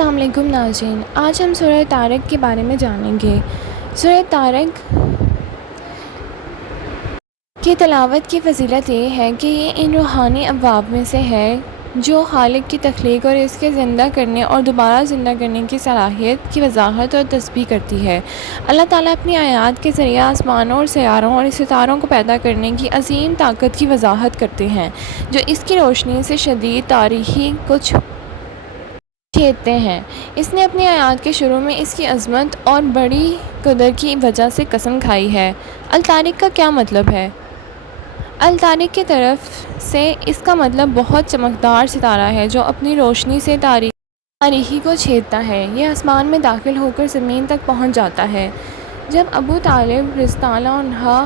السلام علیکم ناظرین، آج ہم سورہ طارق کے بارے میں جانیں گے۔ سورہ طارق کی تلاوت کی فضیلت یہ ہے کہ یہ ان روحانی ابواب میں سے ہے جو خالق کی تخلیق اور اس کے زندہ کرنے اور دوبارہ زندہ کرنے کی صلاحیت کی وضاحت اور تسبیح کرتی ہے۔ اللہ تعالیٰ اپنی آیات کے ذریعہ آسمانوں اور سیاروں اور ستاروں کو پیدا کرنے کی عظیم طاقت کی وضاحت کرتے ہیں، جو اس کی روشنی سے شدید تاریکی کو چھیدتے ہیں۔ اس نے اپنی آیات کے شروع میں اس کی عظمت اور بڑی قدر کی وجہ سے قسم کھائی ہے۔ الطارق کا کیا مطلب ہے؟ الطارق کی طرف سے اس کا مطلب بہت چمکدار ستارہ ہے جو اپنی روشنی سے تاریکی کو چھیدتا ہے۔ یہ آسمان میں داخل ہو کر زمین تک پہنچ جاتا ہے۔ جب ابو طالب رضی اللہ عنہ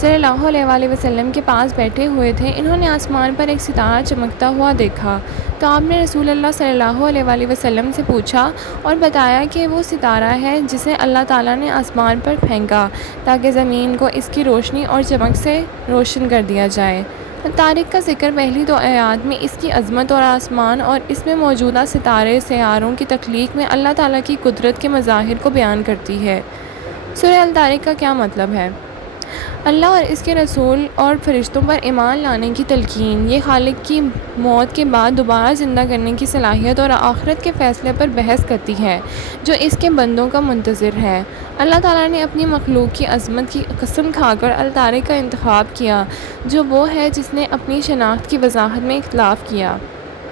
صلی اللہ علیہ وسلم کے پاس بیٹھے ہوئے تھے، انہوں نے آسمان پر ایک ستارہ چمکتا ہوا دیکھا، تو آپ نے رسول اللہ صلی اللہ علیہ وسلم سے پوچھا اور بتایا کہ وہ ستارہ ہے جسے اللہ تعالیٰ نے آسمان پر پھینکا تاکہ زمین کو اس کی روشنی اور چمک سے روشن کر دیا جائے۔ طارق کا ذکر پہلی دو آیات میں اس کی عظمت اور آسمان اور اس میں موجودہ ستارے سیاروں کی تخلیق میں اللہ تعالیٰ کی قدرت کے مظاہر کو بیان کرتی ہے۔ سورہ الطارق کا کیا مطلب ہے؟ اللہ اور اس کے رسول اور فرشتوں پر ایمان لانے کی تلقین۔ یہ خالق کی موت کے بعد دوبارہ زندہ کرنے کی صلاحیت اور آخرت کے فیصلے پر بحث کرتی ہے جو اس کے بندوں کا منتظر ہے۔ اللہ تعالیٰ نے اپنی مخلوق کی عظمت کی قسم کھا کر الطارق کا انتخاب کیا، جو وہ ہے جس نے اپنی شناخت کی وضاحت میں اختلاف کیا۔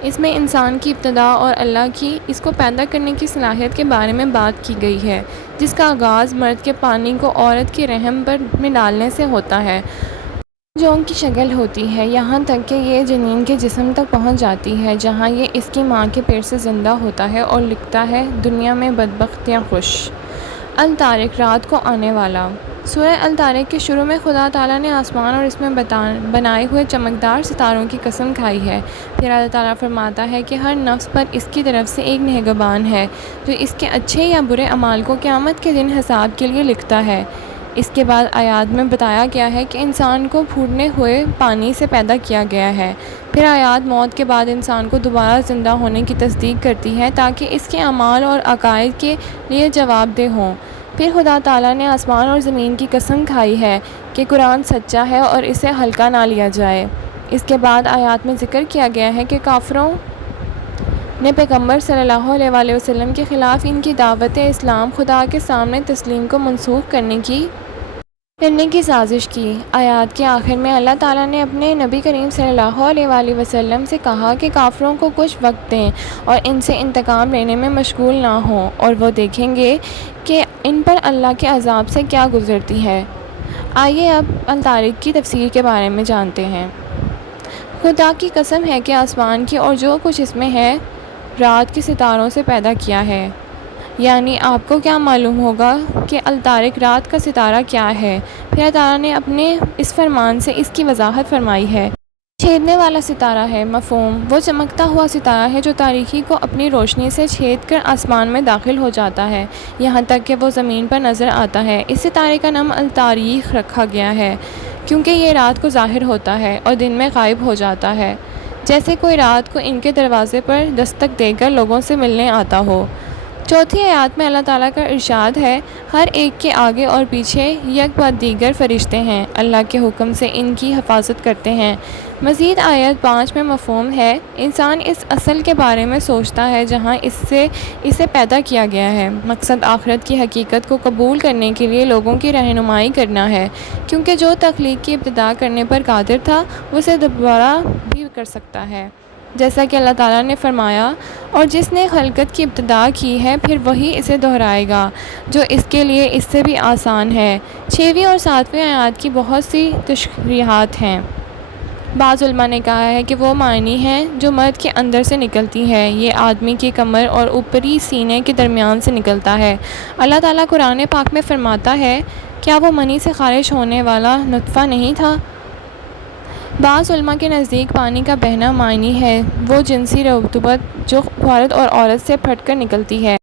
اس میں انسان کی ابتدا اور اللہ کی اس کو پیدا کرنے کی صلاحیت کے بارے میں بات کی گئی ہے، جس کا آغاز مرد کے پانی کو عورت کے رحم میں ڈالنے سے ہوتا ہے، جو ان کی شکل ہوتی ہے، یہاں تک کہ یہ جنین کے جسم تک پہنچ جاتی ہے، جہاں یہ اس کی ماں کے پیٹ سے زندہ ہوتا ہے اور لکھتا ہے دنیا میں بدبخت یا خوش۔ الطارق، رات کو آنے والا۔ سورہ الطارق کے شروع میں خدا تعالیٰ نے آسمان اور اس میں بنائے ہوئے چمکدار ستاروں کی قسم کھائی ہے۔ پھر اللہ تعالیٰ فرماتا ہے کہ ہر نفس پر اس کی طرف سے ایک نگہبان ہے جو اس کے اچھے یا برے اعمال کو قیامت کے دن حساب کے لیے لکھتا ہے۔ اس کے بعد آیات میں بتایا گیا ہے کہ انسان کو پھوٹنے ہوئے پانی سے پیدا کیا گیا ہے۔ پھر آیات موت کے بعد انسان کو دوبارہ زندہ ہونے کی تصدیق کرتی ہے تاکہ اس کے اعمال اور عقائد کے لیے جواب دہ ہوں۔ پھر خدا تعالیٰ نے آسمان اور زمین کی قسم کھائی ہے کہ قرآن سچا ہے اور اسے ہلکا نہ لیا جائے۔ اس کے بعد آیات میں ذکر کیا گیا ہے کہ کافروں نے پیغمبر صلی اللہ علیہ وسلم کے خلاف ان کی دعوت اسلام خدا کے سامنے تسلیم کو منسوخ کرنے کی سازش کی۔ آیات کے آخر میں اللہ تعالیٰ نے اپنے نبی کریم صلی اللہ علیہ وسلم سے کہا کہ کافروں کو کچھ وقت دیں اور ان سے انتقام لینے میں مشغول نہ ہوں، اور وہ دیکھیں گے کہ ان پر اللہ کے عذاب سے کیا گزرتی ہے۔ آئیے اب الطارق کی تفسیر کے بارے میں جانتے ہیں۔ خدا کی قسم ہے کہ آسمان کی اور جو کچھ اس میں ہے رات کے ستاروں سے پیدا کیا ہے۔ یعنی آپ کو کیا معلوم ہوگا کہ الطارق رات کا ستارہ کیا ہے؟ پھر اللہ تعالیٰ نے اپنے اس فرمان سے اس کی وضاحت فرمائی ہے۔ چھیدنے والا ستارہ ہے۔ مفہوم: وہ چمکتا ہوا ستارہ ہے جو تاریکی کو اپنی روشنی سے چھید کر آسمان میں داخل ہو جاتا ہے، یہاں تک کہ وہ زمین پر نظر آتا ہے۔ اس ستارے کا نام الطاریق رکھا گیا ہے کیونکہ یہ رات کو ظاہر ہوتا ہے اور دن میں غائب ہو جاتا ہے، جیسے کوئی رات کو ان کے دروازے پر دستک دے کر لوگوں سے ملنے آتا ہو۔ چوتھی آیات میں اللہ تعالیٰ کا ارشاد ہے، ہر ایک کے آگے اور پیچھے یک بعد دیگر فرشتے ہیں، اللہ کے حکم سے ان کی حفاظت کرتے ہیں۔ مزید آیت 5 میں مفہوم ہے، انسان اس اصل کے بارے میں سوچتا ہے جہاں اسے پیدا کیا گیا ہے۔ مقصد آخرت کی حقیقت کو قبول کرنے کے لیے لوگوں کی رہنمائی کرنا ہے، کیونکہ جو تخلیق کی ابتدا کرنے پر قادر تھا وہ اسے دوبارہ بھی کر سکتا ہے، جیسا کہ اللہ تعالیٰ نے فرمایا، اور جس نے خلقت کی ابتدا کی ہے پھر وہی اسے دہرائے گا جو اس کے لیے اس سے بھی آسان ہے۔ 6ویں اور 7ویں آیات کی بہت سی تشریحات ہیں۔ بعض علماء نے کہا ہے کہ وہ معنی ہیں جو مرد کے اندر سے نکلتی ہے، یہ آدمی کی کمر اور اوپری سینے کے درمیان سے نکلتا ہے۔ اللہ تعالیٰ قرآن پاک میں فرماتا ہے، کیا وہ منی سے خارج ہونے والا نطفہ نہیں تھا؟ بعض علماء کے نزدیک پانی کا بہنا معنی ہے وہ جنسی رطوبت جو مرد اور عورت سے پھٹ کر نکلتی ہے۔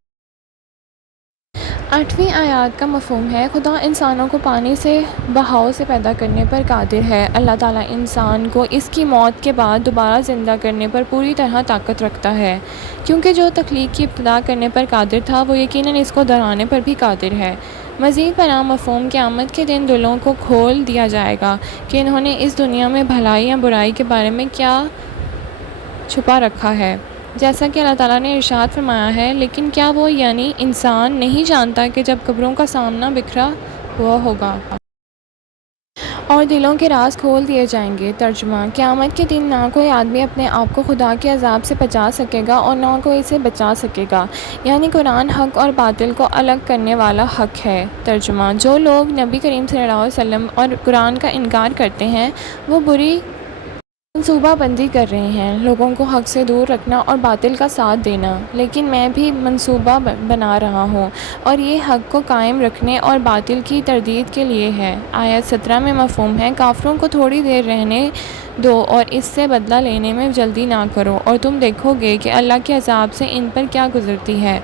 8ویں آیات کا مفہوم ہے، خدا انسانوں کو پانی سے بہاؤ سے پیدا کرنے پر قادر ہے۔ اللہ تعالیٰ انسان کو اس کی موت کے بعد دوبارہ زندہ کرنے پر پوری طرح طاقت رکھتا ہے، کیونکہ جو تخلیق کی ابتدا کرنے پر قادر تھا وہ یقیناً اس کو دہرانے پر بھی قادر ہے۔ مزید برآں مفہوم قیامت کے دن دلوں کو کھول دیا جائے گا کہ انہوں نے اس دنیا میں بھلائی یا برائی کے بارے میں کیا چھپا رکھا ہے، جیسا کہ اللہ تعالیٰ نے ارشاد فرمایا ہے، لیکن کیا وہ یعنی انسان نہیں جانتا کہ جب قبروں کا سامنا بکھرا ہوا ہوگا اور دلوں کے راز کھول دیے جائیں گے۔ ترجمہ: قیامت کے دن نہ کوئی آدمی اپنے آپ کو خدا کے عذاب سے بچا سکے گا اور نہ کوئی اسے بچا سکے گا، یعنی قرآن حق اور باطل کو الگ کرنے والا حق ہے۔ ترجمہ: جو لوگ نبی کریم صلی اللہ علیہ وسلم اور قرآن کا انکار کرتے ہیں وہ بری منصوبہ بندی کر رہے ہیں، لوگوں کو حق سے دور رکھنا اور باطل کا ساتھ دینا، لیکن میں بھی منصوبہ بنا رہا ہوں اور یہ حق کو قائم رکھنے اور باطل کی تردید کے لیے ہے۔ آیت 17 میں مفہوم ہے، کافروں کو تھوڑی دیر رہنے دو اور اس سے بدلہ لینے میں جلدی نہ کرو اور تم دیکھو گے کہ اللہ کے عذاب سے ان پر کیا گزرتی ہے۔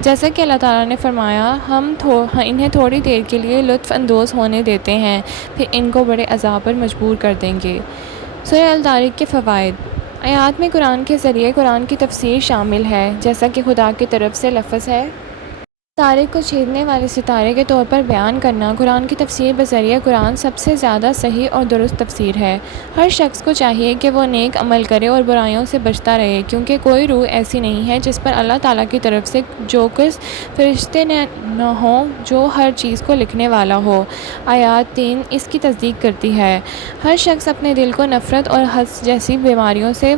جیسا کہ اللہ تعالیٰ نے فرمایا، ہم انہیں تھوڑی دیر کے لیے لطف اندوز ہونے دیتے ہیں، پھر ان کو بڑے عذاب پر مجبور کر دیں گے۔ سورہ الطارق کے فوائد۔ آیات میں قرآن کے ذریعے قرآن کی تفسیر شامل ہے، جیسا کہ خدا کی طرف سے لفظ ہے۔ طارق کو چھیدنے والے ستارے کے طور پر بیان کرنا قرآن کی تفسیر بذریعہ قرآن سب سے زیادہ صحیح اور درست تفسیر ہے۔ ہر شخص کو چاہیے کہ وہ نیک عمل کرے اور برائیوں سے بچتا رہے، کیونکہ کوئی روح ایسی نہیں ہے جس پر اللہ تعالیٰ کی طرف سے جوکس فرشتے نہ ہوں جو ہر چیز کو لکھنے والا ہو۔ آیات 3 اس کی تصدیق کرتی ہے۔ ہر شخص اپنے دل کو نفرت اور حسد جیسی بیماریوں سے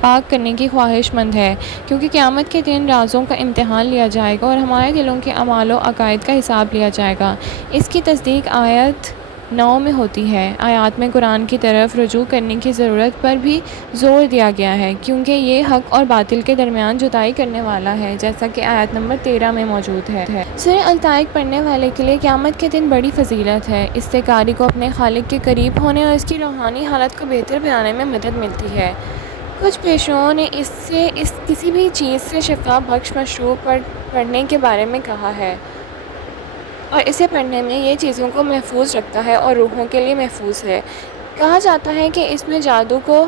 پاک کرنے کی خواہش مند ہے، کیونکہ قیامت کے دن رازوں کا امتحان لیا جائے گا اور ہمارے دلوں کے اعمال و عقائد کا حساب لیا جائے گا۔ اس کی تصدیق آیت 9 میں ہوتی ہے۔ آیات میں قرآن کی طرف رجوع کرنے کی ضرورت پر بھی زور دیا گیا ہے، کیونکہ یہ حق اور باطل کے درمیان جدائی کرنے والا ہے، جیسا کہ آیت نمبر 13 میں موجود ہے۔ سورہ الطارق پڑھنے والے کے لیے قیامت کے دن بڑی فضیلت ہے۔ اس سے قاری کو اپنے خالق کے قریب ہونے اور اس کی روحانی حالت کو بہتر بنانے میں مدد ملتی ہے۔ کچھ پیشوں نے اس سے کسی بھی چیز سے شفا بخش مشروب پڑھنے کے بارے میں کہا ہے، اور اسے پڑھنے میں یہ چیزوں کو محفوظ رکھتا ہے اور روحوں کے لیے محفوظ ہے۔ کہا جاتا ہے کہ اس میں جادو کو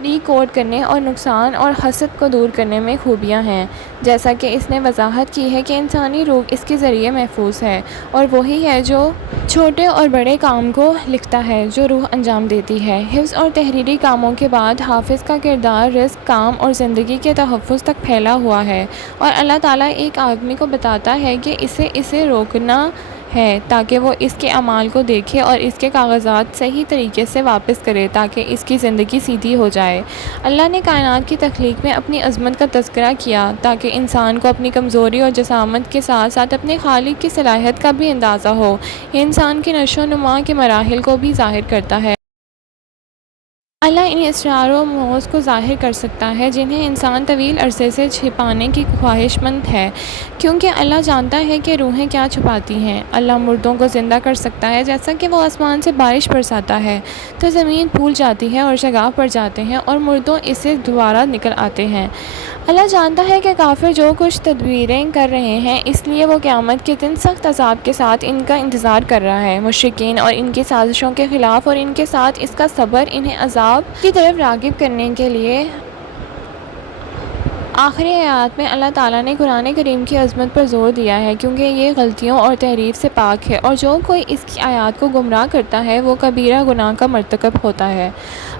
ڈی کوڈ کرنے اور نقصان اور حسد کو دور کرنے میں خوبیاں ہیں، جیسا کہ اس نے وضاحت کی ہے کہ انسانی روح اس کے ذریعے محفوظ ہے، اور وہی ہے جو چھوٹے اور بڑے کام کو لکھتا ہے جو روح انجام دیتی ہے۔ حفظ اور تحریری کاموں کے بعد حافظ کا کردار رزق، کام اور زندگی کے تحفظ تک پھیلا ہوا ہے، اور اللہ تعالیٰ ایک آدمی کو بتاتا ہے کہ اسے روکنا ہے تاکہ وہ اس کے اعمال کو دیکھے اور اس کے کاغذات صحیح طریقے سے واپس کرے تاکہ اس کی زندگی سیدھی ہو جائے۔ اللہ نے کائنات کی تخلیق میں اپنی عظمت کا تذکرہ کیا تاکہ انسان کو اپنی کمزوری اور جسامت کے ساتھ ساتھ اپنے خالق کی صلاحیت کا بھی اندازہ ہو۔ یہ انسان کی نشو و نما کے مراحل کو بھی ظاہر کرتا ہے۔ اللہ ان اسرار و رموز کو ظاہر کر سکتا ہے جنہیں انسان طویل عرصے سے چھپانے کی خواہش مند ہے، کیونکہ اللہ جانتا ہے کہ روحیں کیا چھپاتی ہیں۔ اللہ مردوں کو زندہ کر سکتا ہے، جیسا کہ وہ آسمان سے بارش برساتا ہے تو زمین پھول جاتی ہے اور شگاف پڑ جاتے ہیں اور مردوں اس سے دوبارہ نکل آتے ہیں۔ اللہ جانتا ہے کہ کافر جو کچھ تدبیریں کر رہے ہیں، اس لیے وہ قیامت کے دن سخت عذاب کے ساتھ ان کا انتظار کر رہا ہے۔ مشرکین اور ان کی سازشوں کے خلاف اور ان کے ساتھ اس کا صبر انہیں عذاب کی طرف راغب کرنے کے لیے۔ آخری آیات میں اللہ تعالیٰ نے قرآن کریم کی عظمت پر زور دیا ہے، کیونکہ یہ غلطیوں اور تحریف سے پاک ہے، اور جو کوئی اس کی آیات کو گمراہ کرتا ہے وہ کبیرہ گناہ کا مرتکب ہوتا ہے۔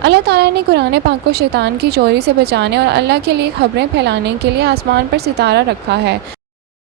اللہ تعالیٰ نے قرآن پاک کو شیطان کی چوری سے بچانے اور اللہ کے لیے خبریں پھیلانے کے لیے آسمان پر ستارہ رکھا ہے۔